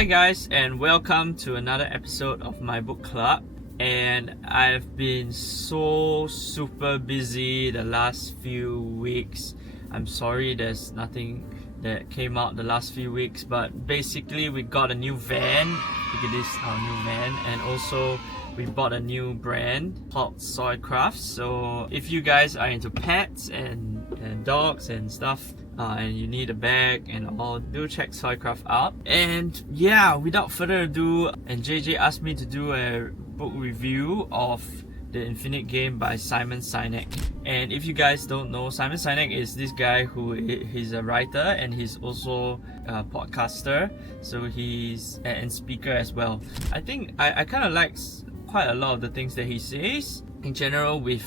Hi guys, and welcome to another episode of my book club. And I've been so super busy the last few weeks. I'm sorry there's nothing that came out the last few weeks, but basically we got a new van. Look at this, our new van, and also we bought a new brand called Soy Crafts. So if you guys are into pets and dogs and stuff, and you need a bag and all, do check Soycraft out. And yeah, without further ado, and JJ asked me to do a book review of The Infinite Game by Simon Sinek. And if you guys don't know, Simon Sinek is this guy he's a writer and he's also a podcaster, so he's and speaker as well. I think I kind of like quite a lot of the things that he says. In general, with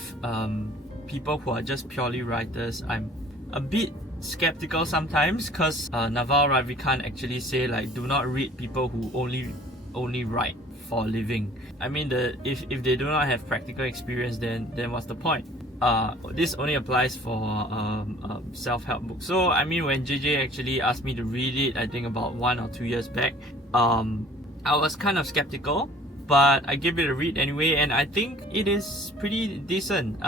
people who are just purely writers, I'm a bit skeptical sometimes, because Naval Ravikant actually say, like, do not read people who only write for a living. I mean, if they do not have practical experience, then what's the point? This only applies for self-help books. So I mean, when JJ actually asked me to read it, I think about 1 or 2 years back, I was kind of skeptical, but I gave it a read anyway, and I think it is pretty decent.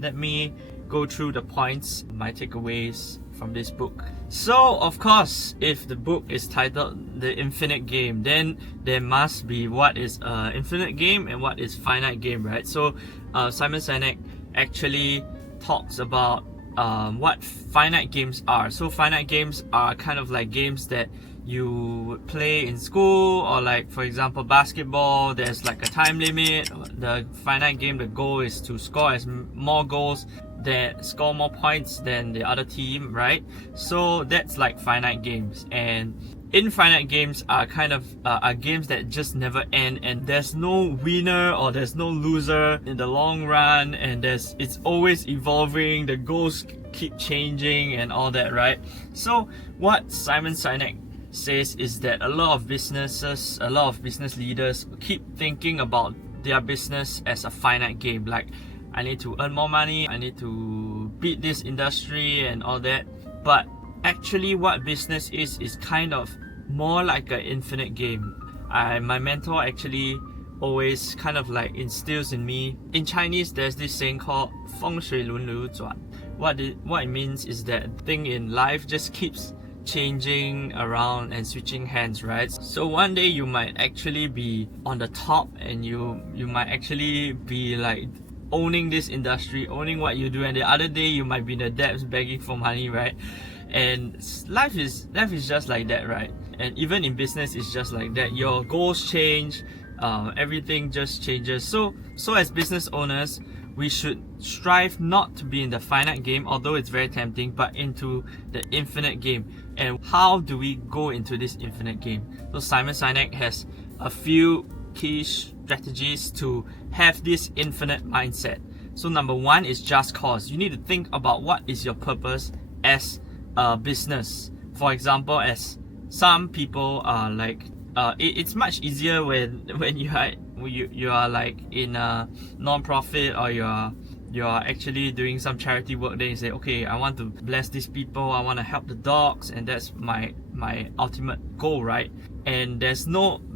Let me go through the points, my takeaways from this book. So of course, if the book is titled The Infinite Game, then there must be what is infinite game and what is finite game, right? So Simon Sinek actually talks about what finite games are. So finite games are kind of like games that you play in school, or like, for example, basketball, there's like a time limit. The finite game, the goal is to score more goals, that score more points than the other team, right? So that's like finite games. And infinite games are kind of are games that just never end, and there's no winner or there's no loser in the long run, and it's always evolving, the goals keep changing and all that, right? So what Simon Sinek says is that a lot of business leaders keep thinking about their business as a finite game, like, I need to earn more money, I need to beat this industry and all that. But actually what business is kind of more like an infinite game. My mentor actually always kind of like instills in me, in Chinese there's this saying called 风水轮流转. What it means is that thing in life just keeps changing around and switching hands, right? So one day you might actually be on the top, and you might actually be like owning this industry, owning what you do, and the other day you might be in the depths begging for money, right? And life is just like that, right? And even in business, it's just like that. Your goals change, everything just changes. So as business owners, we should strive not to be in the finite game, although it's very tempting, but into the infinite game. And how do we go into this infinite game? So Simon Sinek has a few key strategies to have this infinite mindset. So number one is just cause. You need to think about what is your purpose as a business. For example, as some people are like, it's much easier when you are like in a non-profit, or you are actually doing some charity work. Then you say, okay, I want to bless these people, I want to help the dogs, and that's my ultimate goal, right? And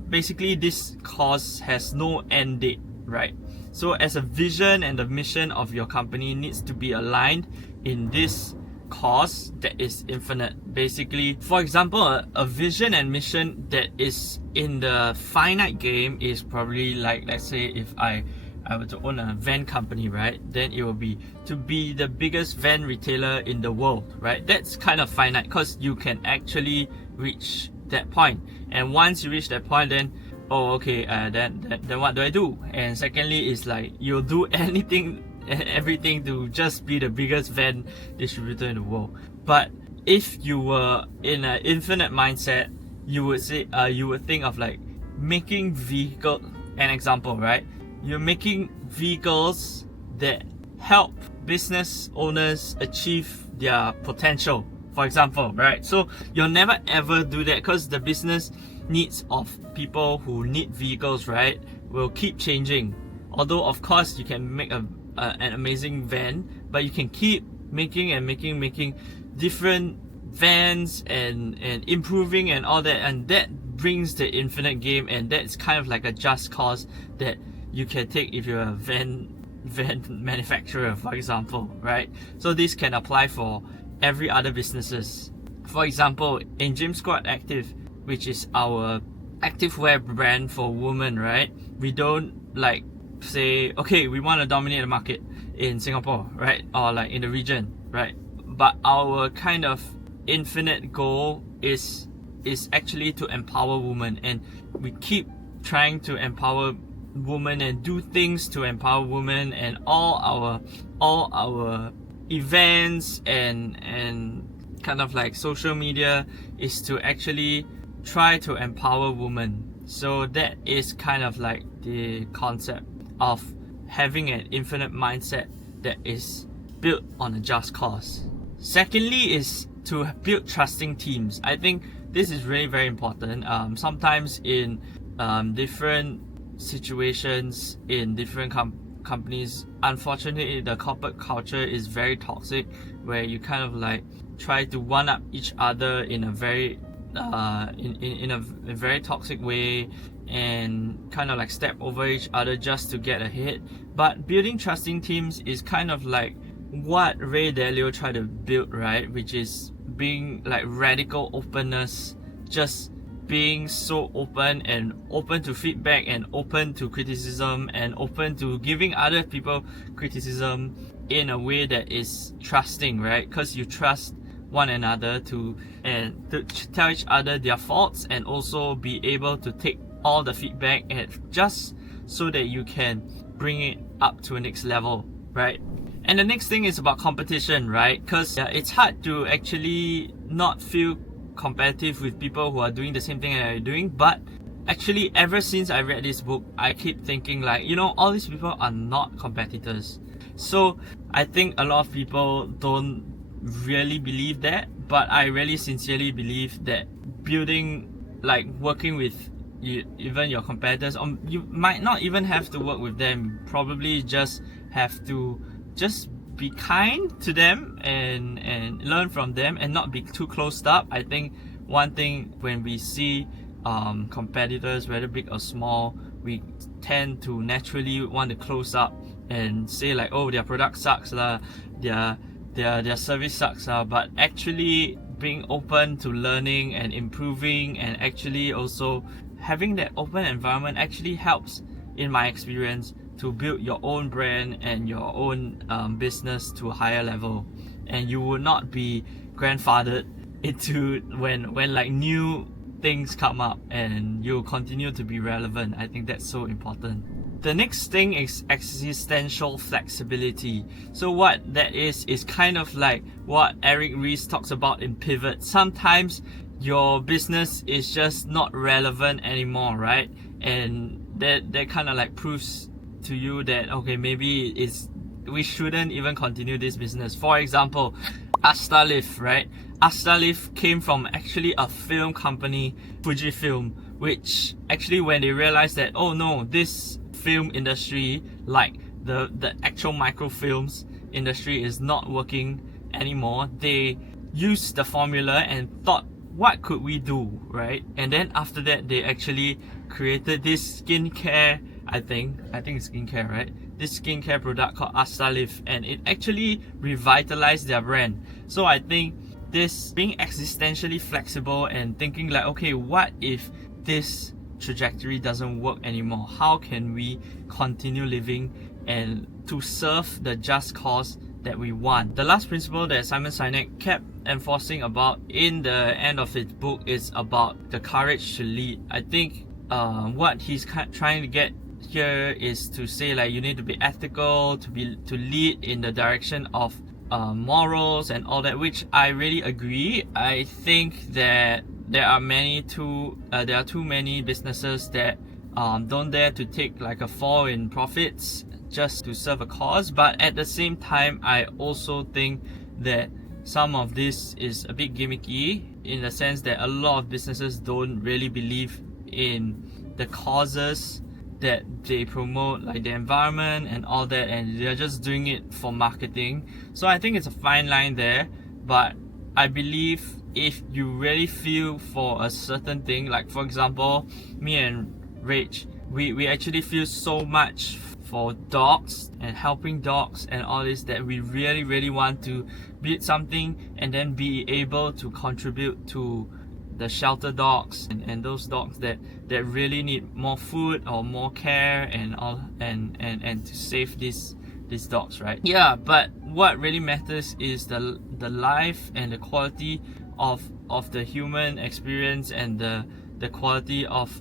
basically this cause has no end date, right? So as a vision and the mission of your company needs to be aligned in this cause that is infinite. Basically, for example, a vision and mission that is in the finite game is probably like, let's say if I were to own a van company, right? Then it will be to be the biggest van retailer in the world, right? That's kind of finite, because you can actually reach that point. And once you reach that point, then then what do I do? And secondly is like, you'll do anything and everything to just be the biggest van distributor in the world. But if you were in an infinite mindset, you would say you would think of like making vehicle, an example, right? You're making vehicles that help business owners achieve their potential, for example, right? So you'll never ever do that, because the business needs of people who need vehicles, right, will keep changing. Although of course you can make an amazing van, but you can keep making different vans and improving and all that, and that brings the infinite game, and that's kind of like a just cause that you can take if you're a van manufacturer, for example, right? So this can apply for every other businesses. For example, in Gym Squad Active, which is our activewear brand for women, right? We don't like say, okay, we want to dominate the market in Singapore, right? Or like in the region, right? But our kind of infinite goal is actually to empower women, and we keep trying to empower women and do things to empower women, and all our events and kind of like social media is to actually try to empower women. So that is kind of like the concept of having an infinite mindset that is built on a just cause. Secondly is to build trusting teams. I think this is really very important. Sometimes in different situations in different companies, unfortunately the corporate culture is very toxic, where you kind of like try to one up each other in a very in a very toxic way, and kind of like step over each other just to get ahead. But building trusting teams is kind of like what Ray Dalio tried to build, right? Which is being like radical openness, just being so open and open to feedback and open to criticism and open to giving other people criticism in a way that is trusting, right? Because you trust one another to tell each other their faults, and also be able to take all the feedback and just so that you can bring it up to a next level, right? And the next thing is about competition, right? Because it's hard to actually not feel competitive with people who are doing the same thing that you're doing. But actually, ever since I read this book, I keep thinking like, all these people are not competitors. So I think a lot of people don't really believe that, but I really sincerely believe that building, like working with even your competitors, you might not even have to work with them. You probably just have to just be kind to them and learn from them and not be too closed up. I think one thing when we see competitors, whether big or small, we tend to naturally want to close up and say like, oh, their product sucks lah, their service sucks lah. But actually being open to learning and improving, and actually also having that open environment actually helps, in my experience, to build your own brand and your own business to a higher level. And you will not be grandfathered into when like new things come up, and you'll continue to be relevant. I think that's so important. The next thing is existential flexibility. So what that is kind of like what Eric Ries talks about in Pivot. Sometimes your business is just not relevant anymore, right? And that kind of like proves to you that, okay, maybe we shouldn't even continue this business. For example, Astalif, right? Astalif came from actually a film company, Fujifilm, which actually when they realized that, oh no, this film industry, like the actual microfilms industry, is not working anymore, they used the formula and thought, what could we do, right? And then after that, they actually created this skincare, I think it's skincare, right? This skincare product called Astalif, and it actually revitalized their brand. So I think this being existentially flexible and thinking like, okay, what if this trajectory doesn't work anymore? How can we continue living and to serve the just cause that we want? The last principle that Simon Sinek kept enforcing about in the end of his book is about the courage to lead. I think what he's trying to get here is to say like, you need to be ethical, to lead in the direction of morals and all that, which I really agree. I think that there are too many businesses that don't dare to take like a fall in profits just to serve a cause. But at the same time, I also think that some of this is a bit gimmicky, in the sense that a lot of businesses don't really believe in the causes that they promote, like the environment and all that, and they're just doing it for marketing. So I think it's a fine line there, but I believe if you really feel for a certain thing, like for example, me and Rach, we actually feel so much for dogs and helping dogs and all this, that we really want to build something and then be able to contribute to the shelter dogs and those dogs that really need more food or more care and all, and to save these dogs, right? Yeah, but what really matters is the life and the quality of the human experience and the quality of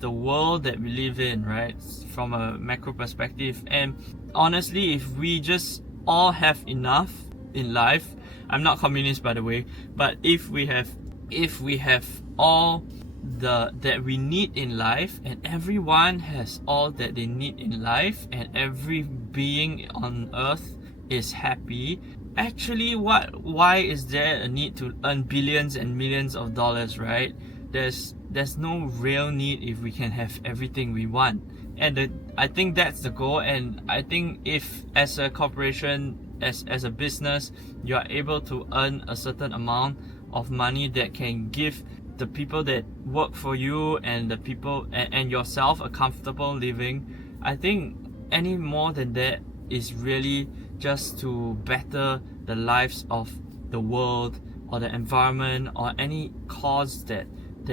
the world that we live in, right? From a macro perspective. And honestly, if we just all have enough in life, I'm not communist by the way, but if we have all that we need in life, and everyone has all that they need in life, and every being on earth is happy, actually why is there a need to earn billions and millions of dollars, right? There's no real need if we can have everything we want. And I think that's the goal. And I think if as a corporation, as a business, you are able to earn a certain amount of money that can give the people that work for you and the people and yourself a comfortable living, I think any more than that is really just to better the lives of the world or the environment or any cause that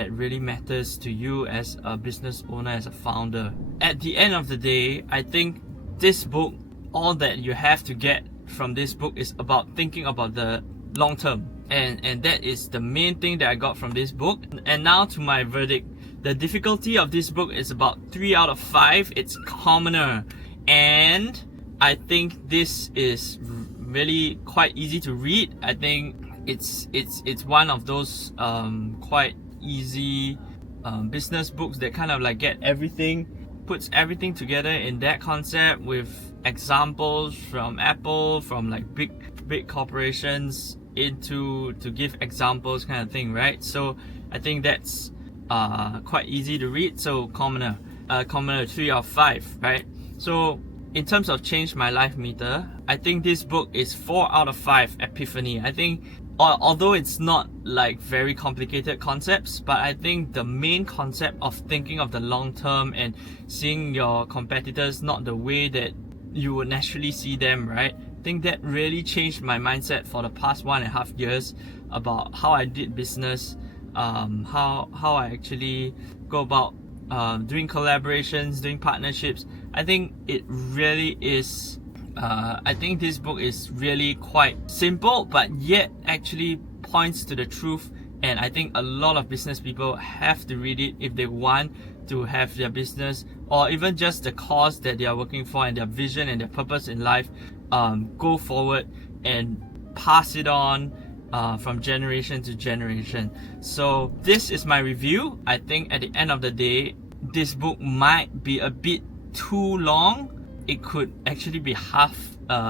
really matters to you as a business owner, as a founder. At the end of the day, I think this book, all that you have to get from this book is about thinking about the long term, and that is the main thing that I got from this book. And now to my verdict. The difficulty of this book is about 3 out of 5. It's commoner, and I think this is really quite easy to read. I think it's one of those quite easy business books that kind of like puts everything together in that concept, with examples from Apple, from like big corporations, to give examples kind of thing, right? So I think that's quite easy to read. So commoner 3 out of 5, right? So in terms of change my life meter, I think this book is 4 out of 5 epiphany. I think although it's not like very complicated concepts, but I think the main concept of thinking of the long term and seeing your competitors not the way that you would naturally see them, right? I think that really changed my mindset for the past 1.5 years about how I did business, how I actually go about doing collaborations, doing partnerships. I think it really is I think this book is really quite simple, but yet actually points to the truth. And I think a lot of business people have to read it if they want to have their business, or even just the cause that they are working for and their vision and their purpose in life, go forward and pass it on from generation to generation. So this is my review. I think at the end of the day, this book might be a bit too long. It could actually be half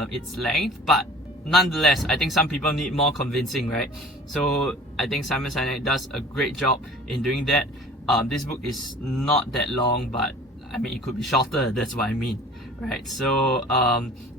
its length, but nonetheless, I think some people need more convincing, right? So I think Simon Sinek does a great job in doing that. This book is not that long, but I mean, it could be shorter, that's what I mean, right? So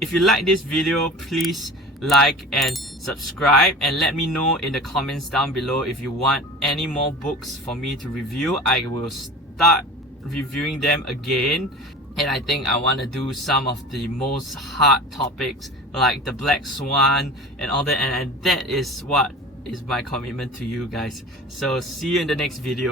if you like this video, please like and subscribe, and let me know in the comments down below if you want any more books for me to review. I will start reviewing them again. And I think I want to do some of the most hard topics like the Black Swan and all that, and that is what is my commitment to you guys. So see you in the next video.